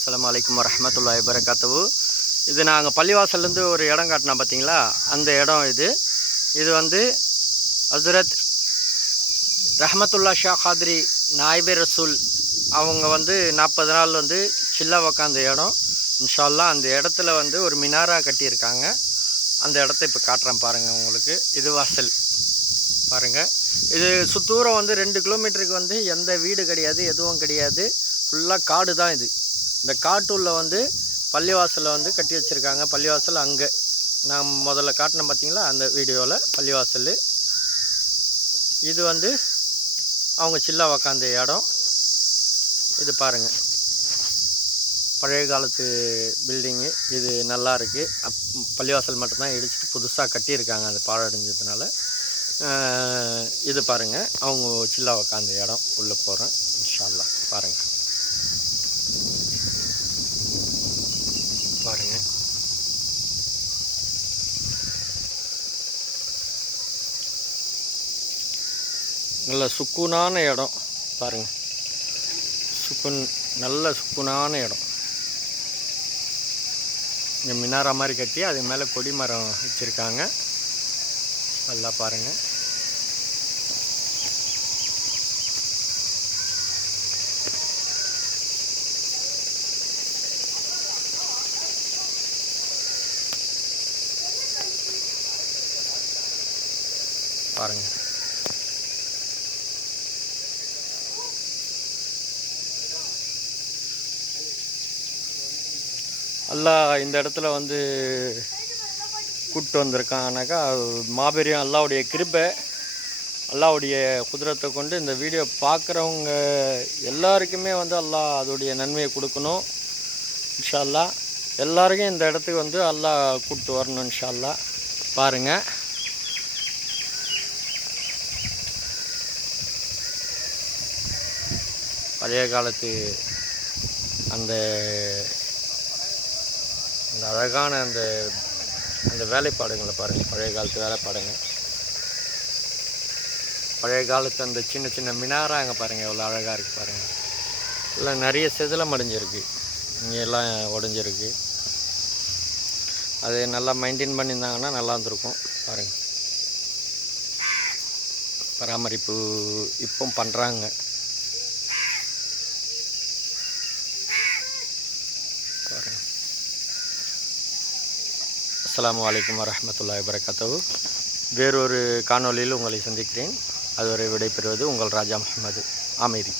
அஸ்ஸலாமு அலைக்கும் வரஹ்மத்துல்லாஹி வபரகாத்துஹு. இது நாங்கள் பள்ளிவாசல்லேருந்து ஒரு இடம் காட்டினா பார்த்தீங்களா, அந்த இடம் இது. இது வந்து ஹஸ்ரத் ரஹ்மத்துல்லா ஷா காத்ரி நாயிபே ரசூல் அவங்க வந்து 40 நாள் வந்து சில்லா உக்காந்த இடம். இன்ஷா அல்லாஹ் அந்த இடத்துல வந்து ஒரு மினாரா கட்டியிருக்காங்க. அந்த இடத்த இப்போ காட்டுறேன் பாருங்கள் உங்களுக்கு. இது வாசல் பாருங்கள். இது சுத்தூரம் வந்து 2 கிலோமீட்டருக்கு வந்து எந்த வீடு கிடையாது, எதுவும் கிடையாது. ஃபுல்லாக காடு தான் இது. இந்த காட்டுள்ள வந்து பள்ளிவாசலில் வந்து கட்டி வச்சுருக்காங்க. பள்ளிவாசல் அங்கே நான் முதல்ல காட்டினேன் பார்த்தீங்களா, அந்த வீடியோவில் பள்ளிவாசல். இது வந்து அவங்க சில்லா உக்காந்த இடம். இது பாருங்கள், பழைய காலத்து பில்டிங்கு. இது நல்லா இருக்குது. பள்ளிவாசல் மட்டும்தான் இடிச்சிட்டு புதுசாக கட்டியிருக்காங்க அது பாழடைஞ்சதுனால. இது பாருங்கள், அவங்க சில்லா உக்காந்த இடம். உள்ளே போகிறேன் இன்ஷா அல்லாஹ். பாருங்கள் பாருங்கள். நல்ல சுக்குனான இடம் பாருங்கள். நல்ல சுக்குனான இடம். இங்கே மினாரா மாதிரி கட்டி அது மேலே கொடி மரம் வச்சுருக்காங்க. நல்லா பாருங்கள். பாருங்கள். அல்லாஹ் இந்த இடத்துல வந்து கூப்பிட்டு வந்திருக்காங்கனாக்கா, மாபெரும் அல்லாவுடைய கிருபை, அல்லாவுடைய குதிரத்தை கொண்டு இந்த வீடியோ பார்க்குறவங்க எல்லாருக்குமே வந்து அல்லாஹ் அதோடைய நன்மையை கொடுக்கணும் இன்ஷா அல்லாஹ். எல்லாருக்கும் இந்த இடத்துக்கு வந்து அல்லாஹ் கூப்பிட்டு வரணும் இன்ஷா அல்லாஹ். பாருங்கள். பழைய காலத்து அந்த அழகான அந்த வேலைப்பாடுங்களை பாருங்கள். பழைய காலத்து வேலைப்பாடுங்க. பழைய காலத்து அந்த சின்ன சின்ன மினாராங்க பாருங்கள், எவ்வளோ அழகாக இருக்குது பாருங்கள். எல்லாம் நிறைய செதிலம் அடைஞ்சிருக்கு, இங்கே எல்லாம் உடஞ்சிருக்கு. அது நல்லா மெயின்டைன் பண்ணியிருந்தாங்கன்னா நல்லா இருந்திருக்கும். பாருங்கள், பராமரிப்பு இப்போ பண்ணுறாங்க. பாருங்கள். அஸ்ஸலாமு அலைக்கும் வரஹ்மத்துல்லாஹி வபரகாத்துஹு. வேறொரு காணொளியில் உங்களை சந்திக்கிறேன். அதுவரை விடைபெறுவது உங்கள் ராஜா முஹம்மது ஆமீரி.